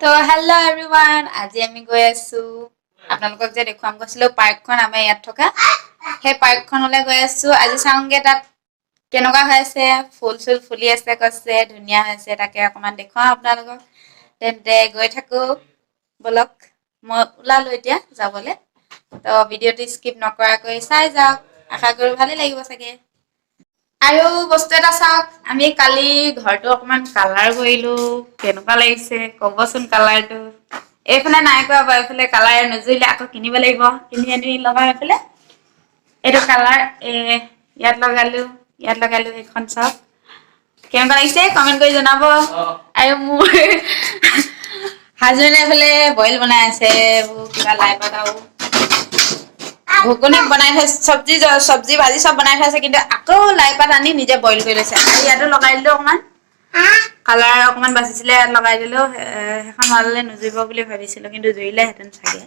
তো hello' everyone, আজি আমি গৈ আছো আপোনালোকক যে দেখুৱাম কৈছিলো পাৰ্কখন আমাৰ ইয়াত থকা সেই পাৰ্কখনলৈ গৈ আছো। আজি চাওঁগে তাত কেনেকুৱা হৈছে, ফুল চুল ফুলি আছে কৈছে, ধুনীয়া হৈছে, তাকে অকমান দেখুৱাও আপোনালোকক। তেন্তে গৈ থাকো বলক। মই ওলালো এতিয়া যাবলৈ, তো ভিডিঅ'টো স্কিপ নকৰাকৈ চাই যাওক। আশা কৰো ভালেই লাগিব চাগে। আৰু বস্তু এটা চাওক, আমি কালি ঘৰটো অকমান কালাৰ কৰিলো, কেনেকুৱা লাগিছে কবচোন কালাৰটো। এইফালে নাই কৰা বাৰু, এইফালে কালাৰ নুজুৰিলে আকৌ কিনিব লাগিব, কিনি আনি লগাম এইফালে। এইটো কালাৰ ইয়াত লগালো এইখন চাওক কেনেকুৱা লাগিছে কমেন্ট কৰি জনাব। আৰু মোৰ হাজবেণ্ডে এইফালে বইল বনাই আছে, কিবা লাই পাত আৰু ঘুগুনি বনাই থৈছে, চব্জি ভাজি চব বনাই থৈছে, কিন্তু আকৌ লাই পাত আনি নিজে বইল কৰি লৈছে। আৰু ইয়াতো লগাই দিলো অকমান কালাৰ, অকমান বাচিছিলে ইয়াত লগাই দিলো। সেইখন হোৱালে নুজুৰিব বুলি ভাবিছিলো, কিন্তু জুৰিলেহেঁতেন চাগে।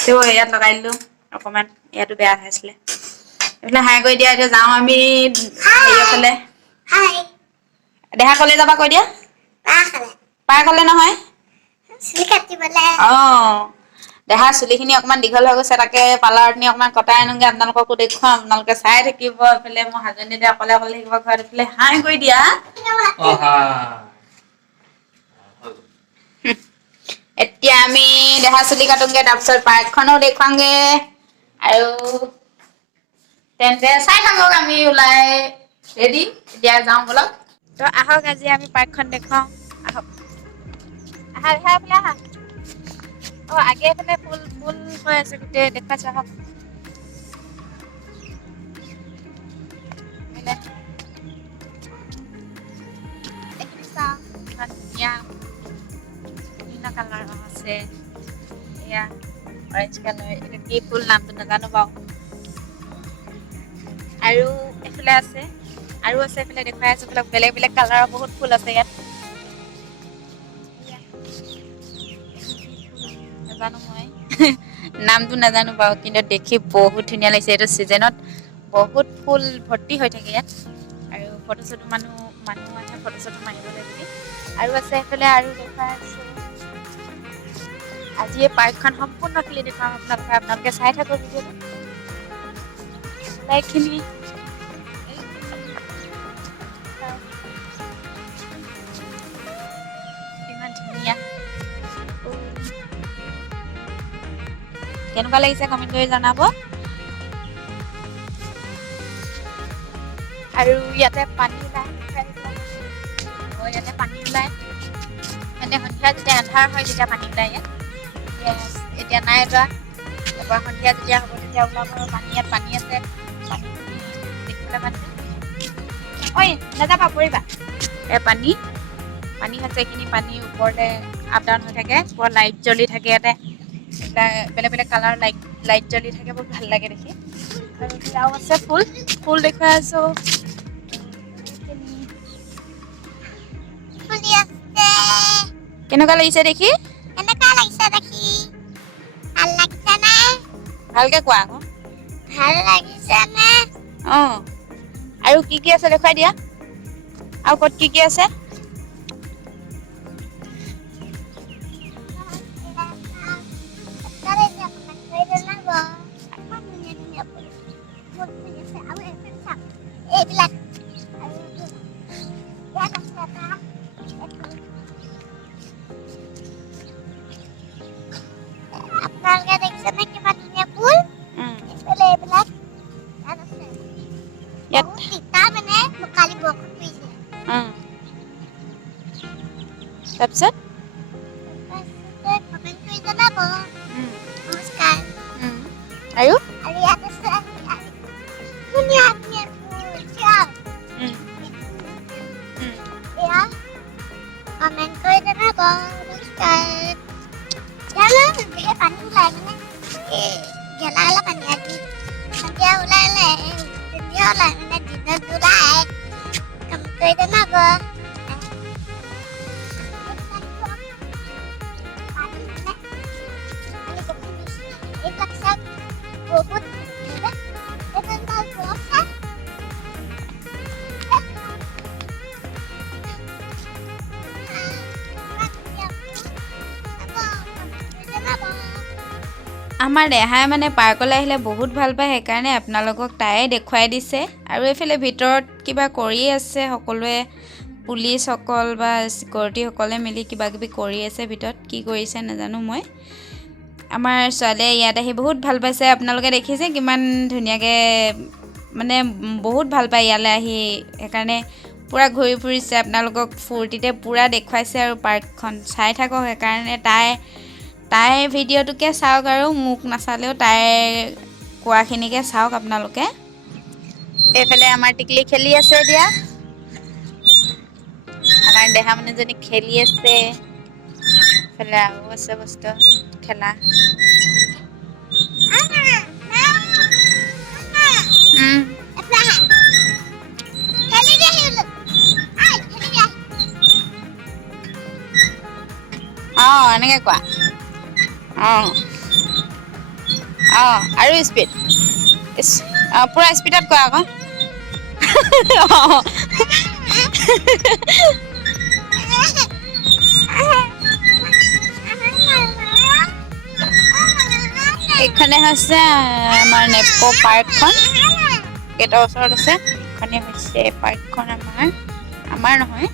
তেও ইয়াত লগাই দিলো অকমান, ইয়াতো বেয়া হৈ আছিলে। এইফালে হাই কৰি দিয়া। এতিয়া যাওঁ আমি হেৰিয়ফালে। দেহা কলে যাবা কৈ দিয়া। পাৰ্কলে নহয়, চুলি কাটিবলে। দেহা চুলি খিনি অকমান দীঘল হৈ গৈছে, তাকে পাৰ্লাৰত নি অকমান কটাই আনোগে, আপোনালোককো দেখুৱাম। আপোনালোকে চাই থাকিব। এইফালে মোৰ হাজবেণ্ডে এতিয়া অকলে থাকিব ঘৰত। এইফালে হাই কৰি দিয়া। এতিয়া আমি দেহা চুলি কাটোগে, তাৰপিছত পাৰ্কখনো দেখুৱামগে। আৰু তেন্তে চাই থাকক, আমি ওলাই ৰেডি, এতিয়া যাওঁ বলক। ত আহক, আজি আমি পাৰ্কখন দেখুৱাও আহক। আহা দেহা এইফালে আহা। আগে এইফালে ফুল ফুল হৈ আছে গোটেই, দেখুৱাইছো আহক। এইখিনি চাওক ইমান ধুনীয়া বিভিন্ন কালাৰৰ আছে। এয়া অৰেঞ্জ কালাৰ, এইটো কি ফুল নামটো নাজানো বাৰু। আৰু এইফালে আছে, আৰু আছে এইফালে দেখুৱাই আছো, বেলেগ বেলেগ কালাৰৰ বহুত ফুল আছে ইয়াত। নাজানো মই নামটো নাজানো বাৰু, কিন্তু দেখি বহুত ধুনীয়া লাগিছে। এইটো চিজনত বহুত ফুল ভৰ্তি হৈ থাকে ইয়াত। আৰু ফটো চটো মানুহ আহে ফটো চটো মাৰিবলৈ বুলি। আৰু আছে সেইফালে, আৰু দেখুৱাই আছো। আজি এই পাৰ্কখন সম্পূৰ্ণ খুলি দেখুৱাম আপোনালোকে চাই থাকক ভিডিঅ'টো। এইখিনি ইমান ধুনীয়া, কেনেকুৱা লাগিছে কমেন্ট কৰি জনাব। আৰু ইয়াতে পানী ওলাই, ইয়াতে পানী ওলাই মানে সন্ধিয়া যেতিয়া আন্ধাৰ হয় তেতিয়া পানী ওলাই ইয়াত। এতিয়া নাই ওলোৱা, তাৰপৰা সন্ধিয়া যেতিয়া হ'ব তেতিয়া ওলাব। পানী, ইয়াত পানী আছে, পানীখিনি দেখিবলৈ পাইছে। ঐ নাযাবা পৰিবা। পানী আছে, এইখিনি পানী ওপৰলে আপ ডাউন হৈ থাকে, ওপৰত লাইট জ্বলি থাকে। ইয়াতে বেলেগ বেলেগ কালাৰ লাইট জ্বলি থাকে, বহুত ভাল লাগে দেখি। আৰু সেয়াও আছে ফুল দেখুৱাই আছো। কেনেকুৱা লাগিছে দেখি? ভালকে কোৱা আকৌ। ভাল লাগিছে নে? আৰু কি কি আছে দেখুৱাই দিয়া। আৰু ক'ত কি কি আছে? আপোনালোকে দেখিছেনে কিমান ধুনীয়া ফুল? এইবিলাক ইয়াত তিতা মানে কালি বৰষুণ পৰিছিলে। তাৰপিছত কমেন্ট কৰি জনাব। নমস্কাৰ। আৰু ইয়াত আছে ধুনীয়া ধুনীয়া ফুল চাওক। এয়া কমেন্ট কৰি জনাব। নমস্কাৰ। পানী ওলাই মানে গেলা গেলা পানী আজি সন্ধিয়া ওলালে, সন্ধিয়া ওলাই মানে দিনত ওলাই। কমেন্ট কৰি জনাব। বহুত আমাৰ দেহাই মানে পাৰ্কলৈ আহিলে বহুত ভাল পায়, সেইকাৰণে আপোনালোকক তাইয়ে দেখুৱাই দিছে। আৰু এইফালে ভিতৰত কিবা কৰি আছে সকলোৱে, পুলিচসকল বা চিকিউৰিটিসকলে মিলি কিবা কিবি কৰি আছে ভিতৰত। কি কৰিছে নাজানো মই। আমাৰ ছোৱালীয়ে ইয়াত আহি বহুত ভাল পাইছে। আপোনালোকে দেখিছে কিমান ধুনীয়াকৈ মানে বহুত ভাল পায় ইয়ালৈ আহি, সেইকাৰণে পূৰা ঘূৰি ফুৰিছে। আপোনালোকক ফূৰ্তিতে পূৰা দেখুৱাইছে আৰু পাৰ্কখন চাই থাকক। সেইকাৰণে তাইৰ ভিডিঅ'টোকে চাওক আৰু মোক নাচালেও তাইৰ কোৱাখিনিকে চাওক আপোনালোকে। এইফালে আমাৰ টিকলি খেলি আছে এতিয়া। আমাৰ দেহামণিজনী খেলি আছে। এইফালে আৰু আছে বস্তু খেলা। এনেকৈ কোৱা। আৰু স্পীড, পূৰা স্পীডত কোৱা আকৌ। এইখনে হৈছে আমাৰ নেপকো পাৰ্কখন, গেটৰ ওচৰত আছে। এইখনে হৈছে পাৰ্কখন আমাৰ নহয়,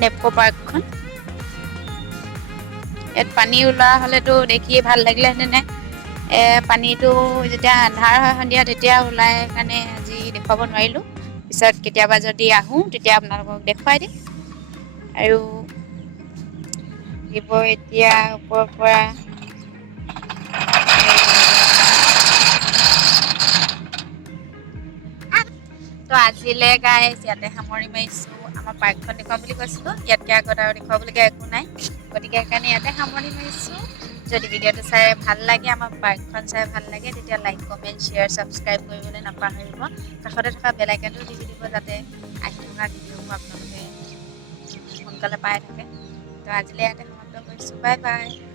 নেপকো পাৰ্কখন। ইয়াত পানী ওলোৱা হ'লেতো দেখিয়ে ভাল লাগিলেহেঁতেনে। পানীটো যেতিয়া আন্ধাৰ হয় সন্ধিয়া তেতিয়া ওলাই, কাৰণে আজি দেখুৱাব নোৱাৰিলোঁ। পিছত কেতিয়াবা যদি আহোঁ তেতিয়া আপোনালোকক দেখুৱাই দিম। আৰু দিব এতিয়া ওপৰৰ পৰা তো আজিলৈ গাইজ ইয়াতে সামৰি মাৰিছোঁ। আমাৰ পাৰ্কখন দেখুৱাম বুলি কৈছিলোঁ, ইয়াতকৈ আগত আৰু দেখুৱাবলগীয়া একো নাই, গতিকে সেইকাৰণে ইয়াতে সামৰি মাৰিছোঁ। যদি ভিডিঅ'টো চাই ভাল লাগে, আমাৰ পাৰ্কখন চাই ভাল লাগে, তেতিয়া লাইক কমেণ্ট শ্বেয়াৰ ছাবস্ক্ৰাইব কৰিবলৈ নাপাহৰিব। কাষতে থকা বেল আইকনটো টিপি দিব, যাতে আহি থকা ভিডিঅ'বোৰ আপোনালোকে সোনকালে পাই থাকে। তো আজিলৈ ইয়াতে সমাপ্ত কৰিছোঁ। Bye bye.